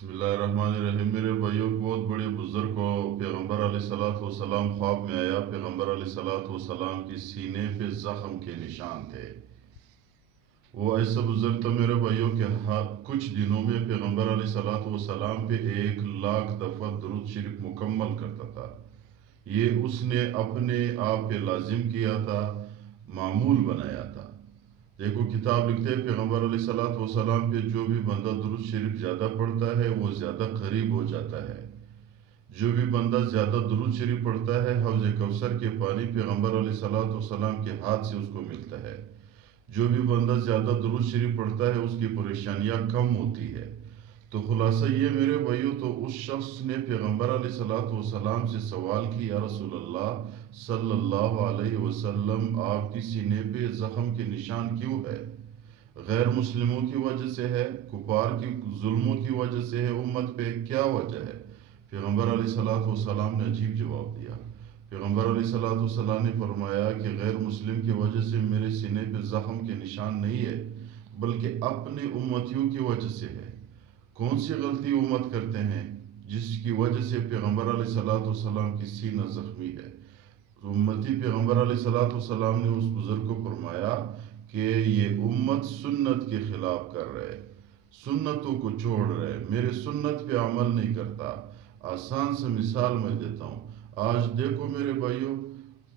بسم اللہ الرحمن الرحیم۔ میرے بھائیوں، بہت بڑے بزرگ کو پیغمبر علیہ الصلوۃ والسلام خواب میں آیا۔ پیغمبر علیہ الصلوۃ والسلام کی سینے پہ زخم کے نشان تھے۔ وہ ایسا بزرگ تھا میرے بھائیوں کہ کچھ دنوں میں پیغمبر علیہ الصلوۃ والسلام پہ 1,00,000 دفعہ درود شریف مکمل کرتا تھا۔ یہ اس نے اپنے آپ پہ لازم کیا تھا، معمول بنایا تھا۔ دیکھو کتاب لکھتے ہیں پیغمبر علیہ الصلوۃ والسلام پہ جو بھی بندہ درود شریف زیادہ پڑھتا ہے وہ زیادہ قریب ہو جاتا ہے۔ جو بھی بندہ زیادہ درود شریف پڑھتا ہے، حوض کوثر کے پانی پیغمبر علیہ الصلوۃ والسلام کے ہاتھ سے اس کو ملتا ہے۔ جو بھی بندہ زیادہ درود شریف پڑھتا ہے اس کی پریشانیاں کم ہوتی ہے۔ تو خلاصہ یہ میرے بھائیوں، تو اس شخص نے پیغمبر علیہ الصلوۃ والسلام سے سوال کی، یا رسول اللہ صلی اللہ علیہ وسلم، آپ کی سینے پہ زخم کے نشان کیوں ہے؟ غیر مسلموں کی وجہ سے ہے؟ کفار کی ظلموں کی وجہ سے ہے؟ امت پہ کیا وجہ ہے؟ پیغمبر علیہ الصلوۃ والسلام نے عجیب جواب دیا۔ پیغمبر علیہ الصلوۃ والسلام نے فرمایا کہ غیر مسلم کی وجہ سے میرے سینے پہ زخم کے نشان نہیں ہے، بلکہ اپنے امتیوں کی وجہ سے ہے۔ کون سی غلطی امت کرتے ہیں جس کی وجہ سے پیغمبر علیہ الصلوۃ والسلام کی سینہ زخمی ہے؟ امتی پیغمبر علیہ الصلوۃ والسلام نے اس بزرگ کو فرمایا کہ یہ امت سنت کے خلاف کر رہے، سنتوں کو چھوڑ رہے، میرے سنت پہ عمل نہیں کرتا۔ آسان سے مثال میں دیتا ہوں۔ آج دیکھو میرے بھائیوں،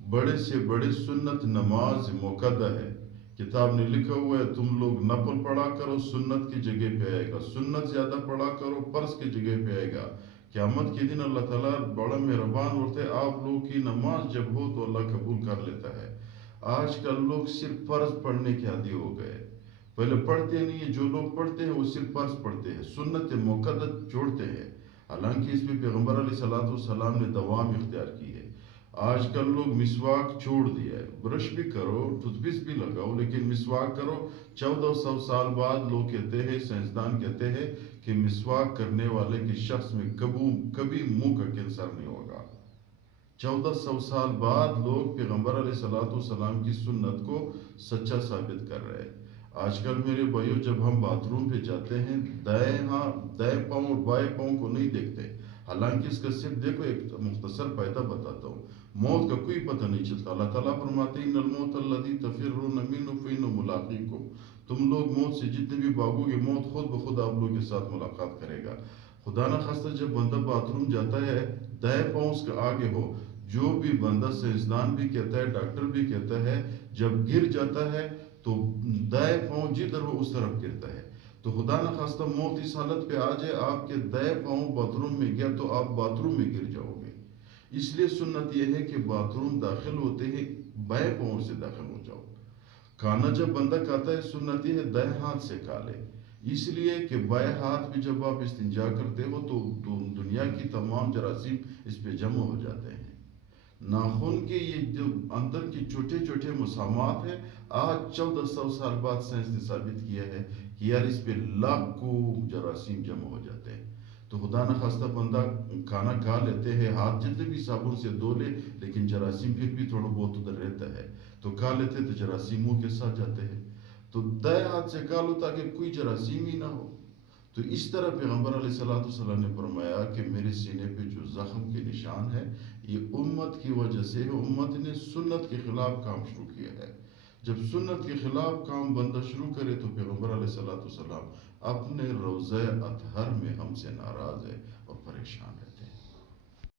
بڑے سے بڑے سنت نماز موقع ہے۔ کتاب نے لکھا ہوا ہے تم لوگ نفل پڑھا کرو، سنت کی جگہ پہ آئے گا۔ سنت زیادہ پڑھا کرو، فرض کی جگہ پہ آئے گا۔ قیامت کے دن اللہ تعالیٰ بڑا مہربان ہوتے ہیں، آپ لوگوں کی نماز جب ہو تو اللہ قبول کر لیتا ہے۔ آج کل لوگ صرف فرض پڑھنے کے عادی ہو گئے، پہلے پڑھتے نہیں ہیں۔ جو لوگ پڑھتے ہیں وہ صرف فرض پڑھتے ہیں، سنت مقدس چھوڑتے ہیں، حالانکہ اس پہ پیغمبر علیہ الصلوۃ والسلام نے دوام اختیار کی ہے۔ آج کل لوگ مسواک چھوڑ دیا ہے، برش بھی کرو، ٹوتھ پیسٹ بھی لگاؤ، لیکن مسواک کرو 1400 سال بعد لوگ کہتے ہیں، سائنسدان کہتے ہیں کہ مسواک کرنے والے کے شخص میں کبھی منہ کا کینسر نہیں ہوگا۔ 1400 سال بعد لوگ پیغمبر علیہ الصلوۃ والسلام کی سنت کو سچا ثابت کر رہے ہیں۔ آج کل میرے بھائیوں، جب ہم باتھ روم پہ جاتے ہیں، دائیں پاؤں اور بائیں پاؤں کو نہیں دیکھتے، حالانکہ اس کا صرف دیکھو ایک مختصر فائدہ بتاتا ہوں۔ موت کا کوئی پتہ نہیں چلتا۔ اللہ تعالیٰ فرماتے ہیں ان الموت الذی تفرون منہ فانہ ملاقیکم، تم لوگ موت سے جتنے بھی بھاگو گے، موت خود بخود آپ لوگوں کے ساتھ ملاقات کرے گا۔ خدا نہ خواستہ جب بندہ باتھ روم جاتا ہے، دائیں پاؤں اس کے آگے ہو، جو بھی بندہ، سائنسدان بھی کہتا ہے، ڈاکٹر بھی کہتا ہے، جب گر جاتا ہے تو دائیں پاؤں جدھر ہو اس طرف گرتا ہے۔ تو خدا نہ خواستہ موت اس حالت پہ آ جائے، آپ کے دائیں پاؤں باتھ روم میں گیا تو آپ باتھ روم میں گر جاؤ گے۔ اس لیے سنت یہ ہے کہ باتھ روم داخل ہوتے ہی بائیں پاؤں سے داخل ہو جاؤ۔ کھانا جب بندہ کھاتا ہے، سنت یہ ہے دائیں ہاتھ سے کھا لے، اس لیے کہ بائیں ہاتھ پہ جب آپ استنجا کرتے ہو تو دنیا کی تمام جراثیم اس پہ جمع ہو جاتے ہیں۔ ناخن کے یہ جو اندر کی چھوٹے چھوٹے مسامات ہیں، آج 1400 سال بعد سائنس نے ثابت کیا ہے کہ یار اس پہ لاکھوں جراثیم جمع ہو جاتے ہیں۔ تو خدا نہ خواستہ بندہ کھانا کھا لیتے ہیں، ہاتھ جتنے بھی صابن سے دھو لے، لیکن جراثیم پھر بھی تھوڑا بہت ادھر رہتا ہے، تو کھا لیتے تو جراثیم منہ کے ساتھ جاتے ہیں۔ تو دائیں ہاتھ سے کھا لو تاکہ کوئی جراثیم ہی نہ ہو۔ تو اس طرح پیغمبر علیہ الصلوۃ والسلام نے فرمایا کہ میرے سینے پہ جو زخم کے نشان ہے یہ امت کی وجہ سے ہے، امت نے سنت کے خلاف کام شروع کیا ہے۔ جب سنت کے خلاف کام بندہ شروع کرے تو پیغمبر علیہ الصلوۃ والسلام اپنے روضہ اطہر میں ہم سے ناراض ہے اور پریشان ہے۔